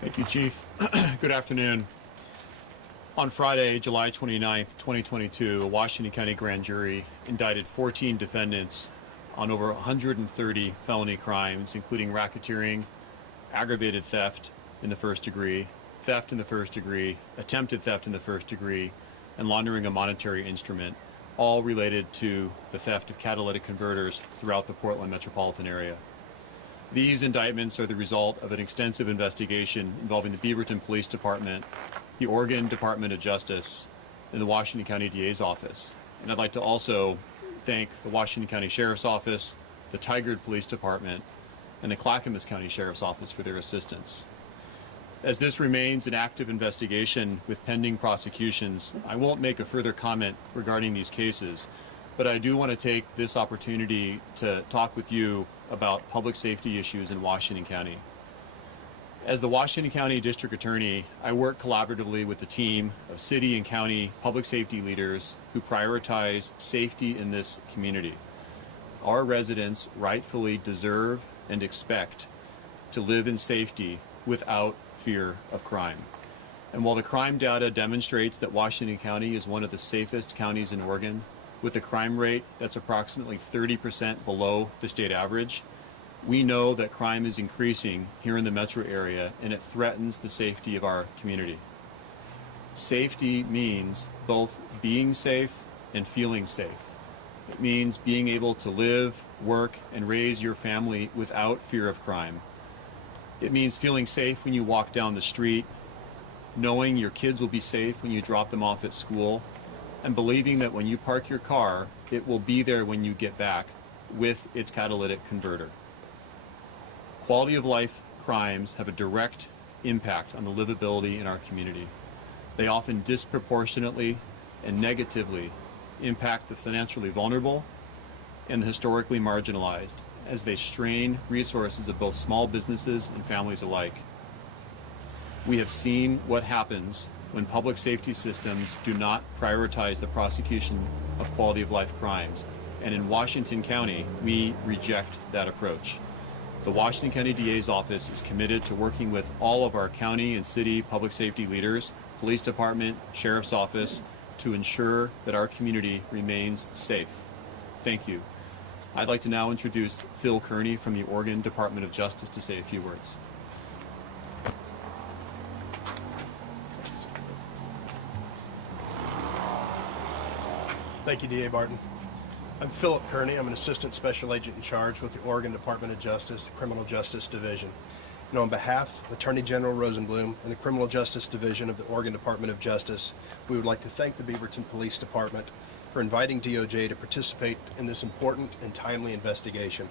Thank you, Chief. Good afternoon. On Friday, July 29th, 2022, a Washington County grand jury indicted 14 defendants on over 130 felony crimes, including racketeering, aggravated theft in the first degree, theft in the first degree, attempted theft in the first degree, and laundering a monetary instrument, all related to the theft of catalytic converters throughout the Portland metropolitan area. These indictments are the result of an extensive investigation involving the Beaverton Police Department, the Oregon Department of Justice, and the Washington County DA's office. And I'd like to also thank the Washington County Sheriff's Office, the Tigard Police Department, and the Clackamas County Sheriff's Office for their assistance. As this remains an active investigation with pending prosecutions, I won't make a further comment regarding these cases, but I do want to take this opportunity to talk with you about public safety issues in Washington County. As the Washington County District Attorney, I work collaboratively with a team of city and county public safety leaders who prioritize safety in this community. Our residents rightfully deserve and expect to live in safety without fear of crime. And while the crime data demonstrates that Washington County is one of the safest counties in Oregon, with a crime rate that's approximately 30% below the state average, we know that crime is increasing here in the metro area and it threatens the safety of our community. Safety means both being safe and feeling safe. It means being able to live, work, and raise your family without fear of crime. It means feeling safe when you walk down the street, knowing your kids will be safe when you drop them off at school, and believing that when you park your car, it will be there when you get back with its catalytic converter. Quality of life crimes have a direct impact on the livability in our community. They often disproportionately and negatively impact the financially vulnerable and the historically marginalized as they strain resources of both small businesses and families alike. We have seen what happens when public safety systems do not prioritize the prosecution of quality of life crimes. And in Washington County, we reject that approach. The Washington County DA's office is committed to working with all of our county and city public safety leaders, police department, sheriff's office, to ensure that our community remains safe. Thank you. I'd like to now introduce Phil Kearney from the Oregon Department of Justice to say a few words. Thank you, DA Barton. I'm Philip Kearney. I'm an Assistant Special Agent in charge with the Oregon Department of Justice, the Criminal Justice Division. And on behalf of Attorney General Rosenblum and the Criminal Justice Division of the Oregon Department of Justice, we would like to thank the Beaverton Police Department for inviting DOJ to participate in this important and timely investigation.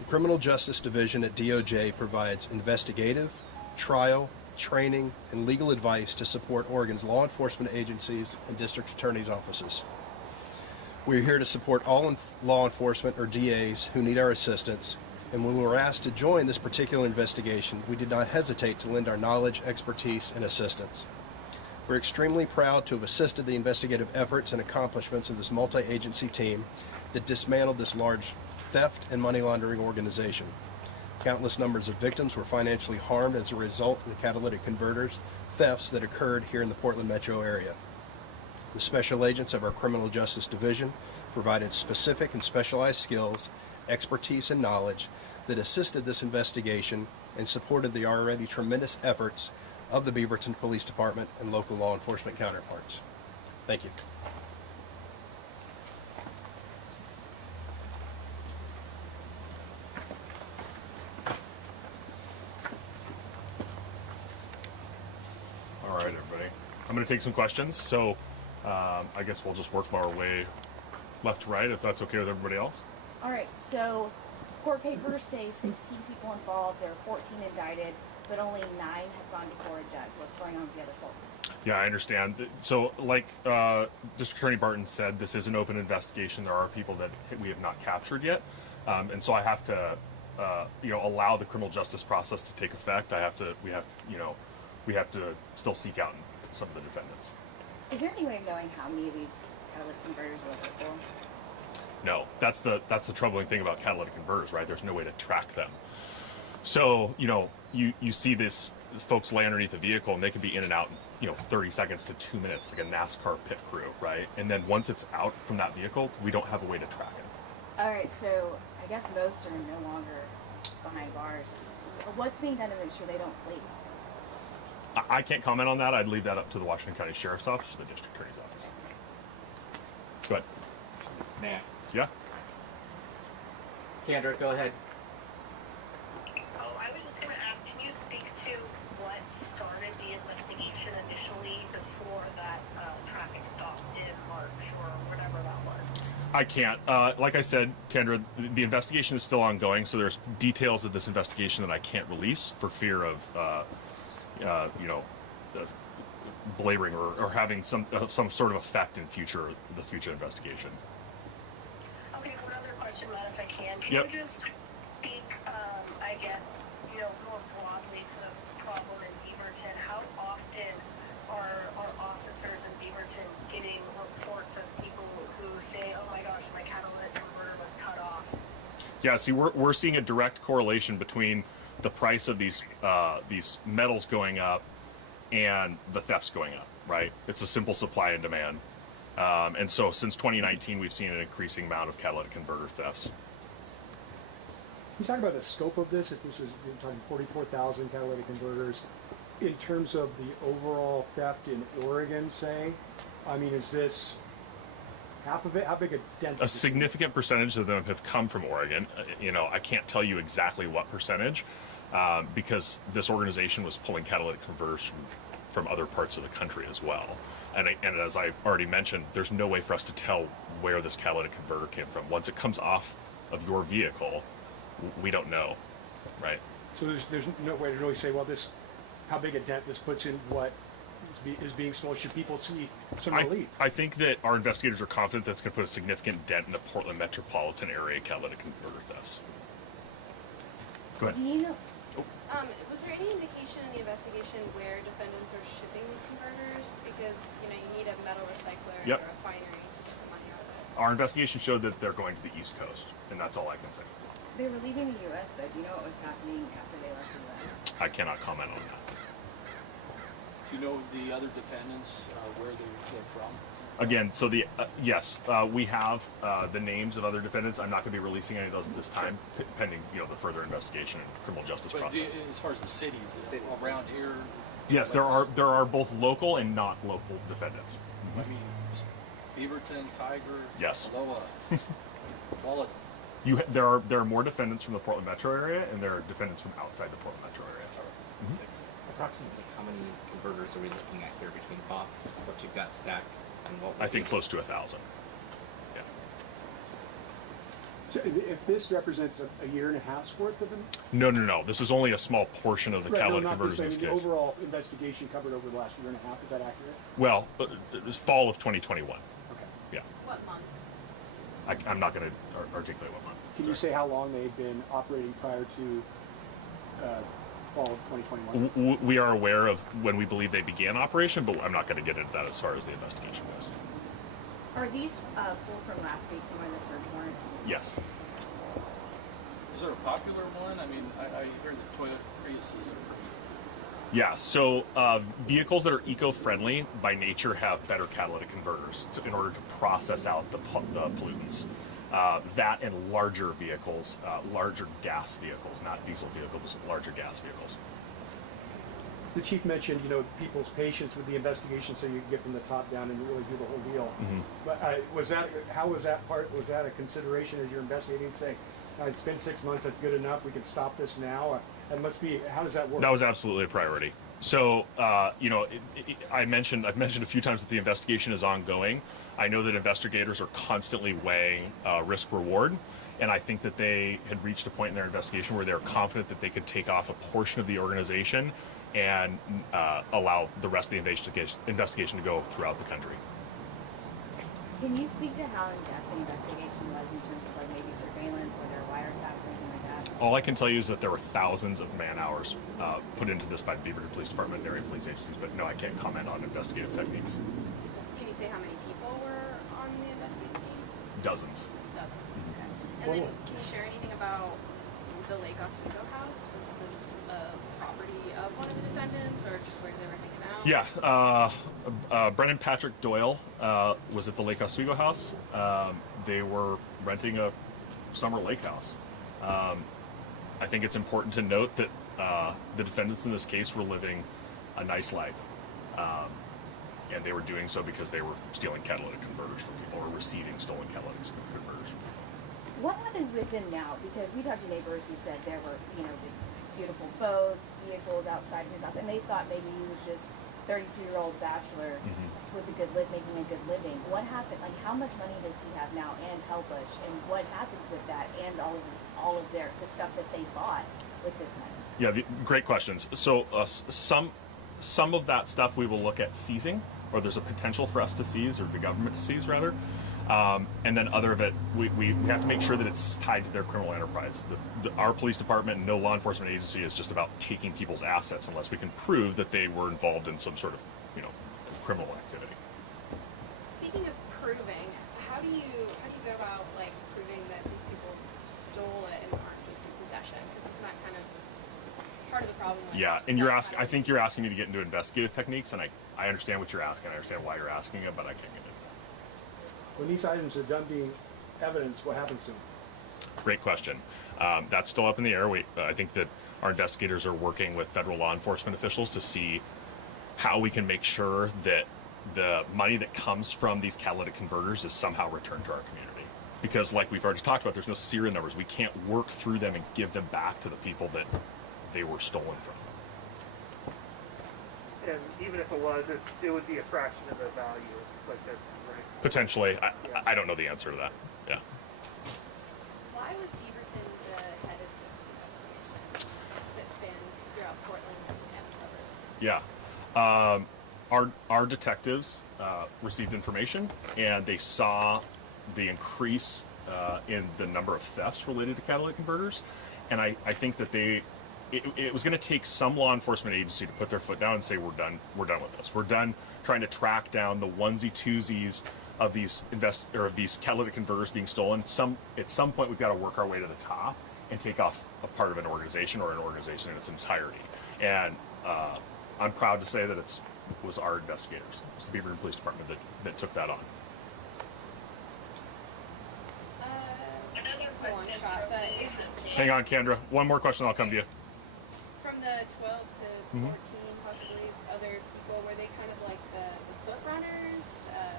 The Criminal Justice Division at DOJ provides investigative, trial, training, and legal advice to support Oregon's law enforcement agencies and district attorneys' offices. We are here to support all law enforcement or DAs who need our assistance, and when we were asked to join this particular investigation, we did not hesitate to lend our knowledge, expertise, and assistance. We're extremely proud to have assisted the investigative efforts and accomplishments of this multi-agency team that dismantled this large theft and money laundering organization. Countless numbers of victims were financially harmed as a result of the catalytic converters thefts that occurred here in the Portland metro area. The special agents of our Criminal Justice Division provided specific and specialized skills, expertise, and knowledge that assisted this investigation and supported the already tremendous efforts of the Beaverton Police Department and local law enforcement counterparts. Thank you. All right, everybody. I'm going to take some questions. So I guess we'll just work our way left to right, if that's okay with everybody else. All right, so court papers say 16 people involved, there are 14 indicted, but only 9 have gone before a judge. What's going on with the other folks? Yeah, I understand. So like District Attorney Barton said, this is an open investigation. There are people that we have not captured yet. And so I have to allow the criminal justice process to take effect. We have to still seek out some of the defendants. Is there any way of knowing how many of these catalytic converters were there for? No, that's the troubling thing about catalytic converters, right? There's no way to track them. So, you see this folks lay underneath the vehicle and they can be in and out in 30 seconds to 2 minutes, like a NASCAR pit crew, right? And then once it's out from that vehicle, we don't have a way to track it. All right, so I guess most are no longer behind bars. What's being done to make sure they don't flee? I can't comment on that. I'd leave that up to the Washington County Sheriff's Office or the District Attorney's Office. Go ahead. Matt. Yeah? Kendra, go ahead. Oh, I was just going to ask, can you speak to what started the investigation initially before that traffic stop in March or whatever that was? I can't. Like I said, Kendra, the investigation is still ongoing, so there's details of this investigation that I can't release for fear of, belaboring or having some sort of effect in the future investigation. Okay, one other question, Matt, if I can. Can Yep. you just speak, I guess, more broadly to the problem in Beaverton? How often are officers in Beaverton getting reports of people who say, oh my gosh, my catalytic converter was cut off? Yeah, see, we're seeing a direct correlation between the price of these metals going up and the thefts going up, right? It's a simple supply and demand. And so since 2019, we've seen an increasing amount of catalytic converter thefts. Can you talk about the scope of this? If this is, you're talking 44,000 catalytic converters, in terms of the overall theft in Oregon, say, I mean, is this half of it? How big a dent? A significant percentage of them have come from Oregon. I can't tell you exactly what percentage, because this organization was pulling catalytic converters from other parts of the country as well. And as I already mentioned, there's no way for us to tell where this catalytic converter came from. Once it comes off of your vehicle, we don't know, right? So there's no way to really say, well, how big a dent this puts in what is being stolen. Should people see some relief? I think that our investigators are confident that's going to put a significant dent in the Portland metropolitan area catalytic converter thefts. Go ahead. Do you know? Was there any indication in the investigation where defendants are shipping these converters? Because, you need a metal recycler Yep. or a refinery to get the money out of it. Our investigation showed that they're going to the East Coast, and that's all I can say. They were leaving the U.S. though. Do you know what was happening after they left the U.S.? I cannot comment on that. Do you know the other defendants, where they're from? Again, so yes, we have the names of other defendants. I'm not going to be releasing any of those at this time, pending the further investigation and criminal justice But process. as far as the cities, is it around here? Yes, there are both local and not local defendants. I mean, Beaverton, Tiger, Yes. Aloha, Wallet. There are more defendants from the Portland metro area, and there are defendants from outside the Portland metro area. Approximately how many converters are we looking at here between box, what you've got stacked, and what? I think close to 1,000. Yeah. So if this represents a year and a half's worth of them? No. This is only a small portion of the catalytic not converters in this the case. overall investigation covered over the last year and a half. Is that accurate? Well, it was fall of 2021. Okay. Yeah. What month? I'm not going to articulate what month. Can you say how long they've been operating prior to fall of 2021? We are aware of when we believe they began operation, but I'm not going to get into that as far as the investigation goes. Are these pulled from last week from where the search warrants? Yes. Is there a popular one? I mean, I hear the Toyota Priuses are pretty. Yeah, so vehicles that are eco-friendly by nature have better catalytic converters in order to process out the pollutants. That and larger vehicles, larger gas vehicles, not diesel vehicles, larger gas vehicles. The chief mentioned, people's patience with the investigation, so you can get from the top down and really do the whole deal. Mm-hmm. But was that a consideration as you're investigating, saying, it's been 6 months, that's good enough, we can stop this now? How does that work? That was absolutely a priority. So, I've mentioned a few times that the investigation is ongoing. I know that investigators are constantly weighing risk reward, and I think that they had reached a point in their investigation where they're confident that they could take off a portion of the organization and allow the rest of the investigation to go throughout the country. Can you speak to how in-depth the investigation was in terms of maybe surveillance, were there wiretaps or anything like that? All I can tell you is that there were thousands of man-hours put into this by the Beaverton Police Department and area police agencies, but no, I can't comment on investigative techniques. Can you say how many people were on the investigative team? Dozens. Dozens. Okay. And then, can you share anything about the Lake Oswego house, was this property of one of the defendants, or just where they were hanging out? Yeah, Brennan Patrick Doyle was at the Lake Oswego house. They were renting a summer lake house. I think it's important to note that the defendants in this case were living a nice life. And they were doing so because they were stealing catalytic converters from people or receiving stolen catalytic converters. What happens with them now? Because we talked to neighbors who said there were, the beautiful boats, vehicles outside of his house, and they thought maybe he was just 32-year-old bachelor with making a good living. What happened? Like, how much money does he have now, and Helbush, and what happens with that, and all of the stuff that they bought with this money? Yeah, great questions. So some of that stuff we will look at seizing, or there's a potential for us to seize, or the government to seize rather. And then other of it, we have to make sure that it's tied to their criminal enterprise. Our police department and no law enforcement agency is just about taking people's assets unless we can prove that they were involved in some sort of, criminal activity. Speaking of proving, how do you go about proving that these people stole it and aren't just in possession? Because it's not kind of part of the problem. Yeah, and I think you're asking me to get into investigative techniques, and I understand what you're asking. I understand why you're asking it, but I can't get into it. When these items are done being evidence, what happens to them? Great question. That's still up in the air. I think that our investigators are working with federal law enforcement officials to see how we can make sure that the money that comes from these catalytic converters is somehow returned to our community. Because like we've already talked about, there's no serial numbers. We can't work through them and give them back to the people that they were stolen from. And even if it was, it would be a fraction of the value, right? Potentially. I don't know the answer to that. Yeah. Why was Beaverton the head of this investigation that spanned throughout Portland and the suburbs? Yeah. Our detectives received information, and they saw the increase in the number of thefts related to catalytic converters, and I think that it was going to take some law enforcement agency to put their foot down and say, we're done with this. We're done trying to track down the onesie twosies of these these catalytic converters being stolen. At some point we've got to work our way to the top and take off a part of an organization or an organization in its entirety. And I'm proud to say that it was our investigators. It's the Beaverton Police Department that took that on. Another Long question shot, from but me. is Hang on, Kendra. One more question, I'll come to you. from the 12 to 14, possibly other people, were they kind of like the foot runners,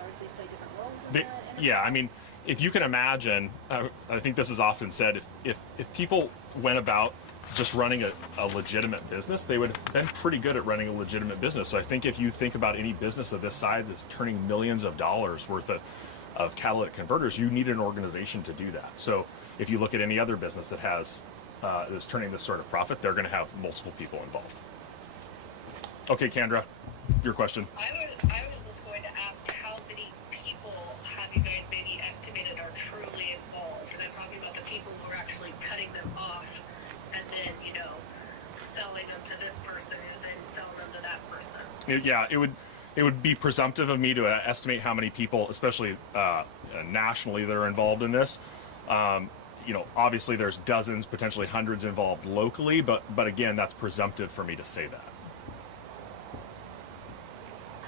or did they play different roles in the enterprise? Yeah, I mean, if you can imagine, I think this is often said, if people went about just running a legitimate business, they would have been pretty good at running a legitimate business. So I think if you think about any business of this size that's turning millions of dollars worth of catalytic converters, you need an organization to do that. So if you look at any other business that that's turning this sort of profit, they're going to have multiple people involved. Okay, Kendra, your question. I was just going to ask how many people have you guys maybe estimated are truly involved? And I'm talking about the people who are actually cutting them off and then, selling them to this person and then selling them to that person. Yeah, it would be presumptive of me to estimate how many people, especially nationally, that are involved in this. Obviously there's dozens, potentially hundreds involved locally, but again, that's presumptive for me to say that.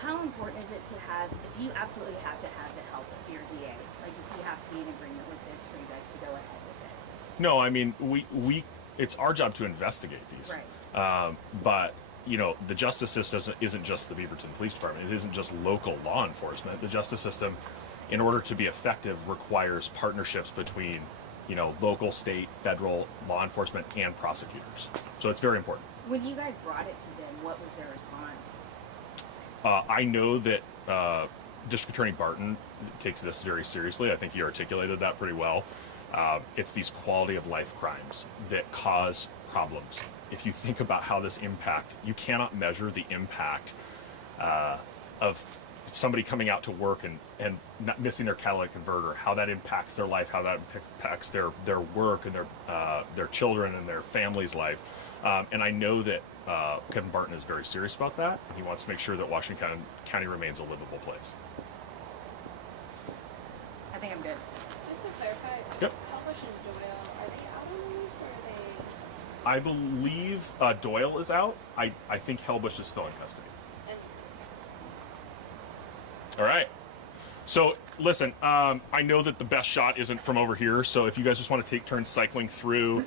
How important is it do you absolutely have to have the help of your DA? Does he have to be in agreement with this for you guys to go ahead with it? No, I mean, it's our job to investigate these. Right. But, the justice system isn't just the Beaverton Police Department. It isn't just local law enforcement. The justice system, in order to be effective, requires partnerships between, local, state, federal law enforcement and prosecutors. So it's very important. When you guys brought it to them, what was their response? I know that District Attorney Barton takes this very seriously. I think he articulated that pretty well. It's these quality of life crimes that cause problems. If you think about how this you cannot measure the impact of somebody coming out to work and not missing their catalytic converter, how that impacts their life, how that impacts their work and their children and their family's life. And I know that Kevin Barton is very serious about that, and he wants to make sure that Washington County remains a livable place. I think I'm good. Just to clarify, Yep. Helbush and Doyle, are they out on lease, or are they I believe Doyle is out. I think Helbush is still in custody. And All right. So listen, I know that the best shot isn't from over here. So if you guys just want to take turns cycling through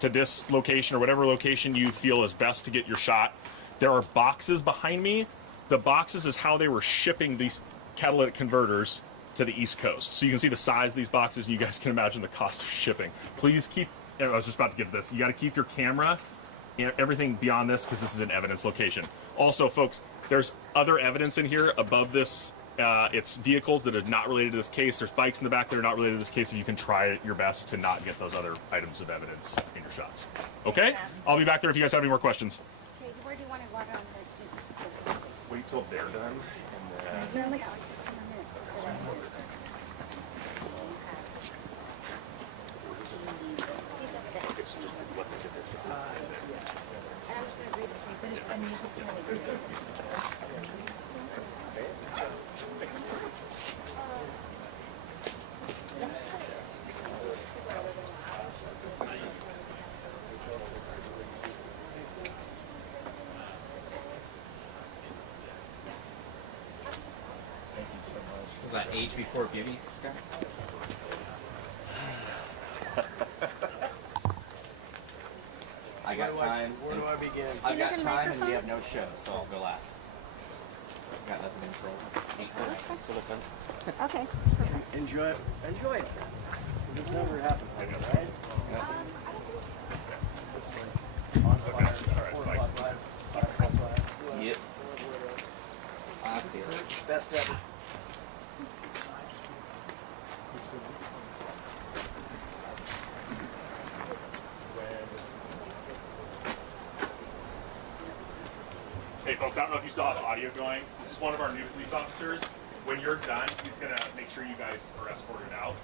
to this location or whatever location you feel is best to get your shot, there are boxes behind me. The boxes is how they were shipping these catalytic converters to the East Coast. So you can see the size of these boxes, and you guys can imagine the cost of shipping. Please keep. I was just about to give this. You got to keep your camera and everything beyond this because this is an evidence location. Also, folks, there's other evidence in here above this. It's vehicles that are not related to this case. There's bikes in the back that are not related to this case, and you can try your best to not get those other items of evidence in your shots. Okay? I'll be back there if you guys have any more questions. Okay, where do you want to walk on the streets? Wait till they're done, and then... So like, 10 minutes before that's what it's He's over there. It's just let them get their shot. And I'm just going to read the same thing. Is that age before beauty, Scott? I got time. Where do I begin? I've got use a time and we microphone? have no show, so I'll go last. Got nothing to say. 8:30. Okay. Enjoy it. Enjoy it. This never happens like that, right? Yep. I feel it. Best ever. Hey folks, I don't know if you still have audio going. This is one of our new police officers. When you're done, he's gonna make sure you guys are escorted out.